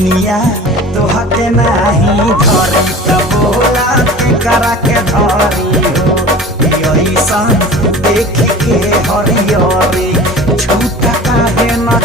दुनिया तोहा के नाही धरी त बोला के करा के धरी हो ऐसा देख के हरियरी छूटा काहे न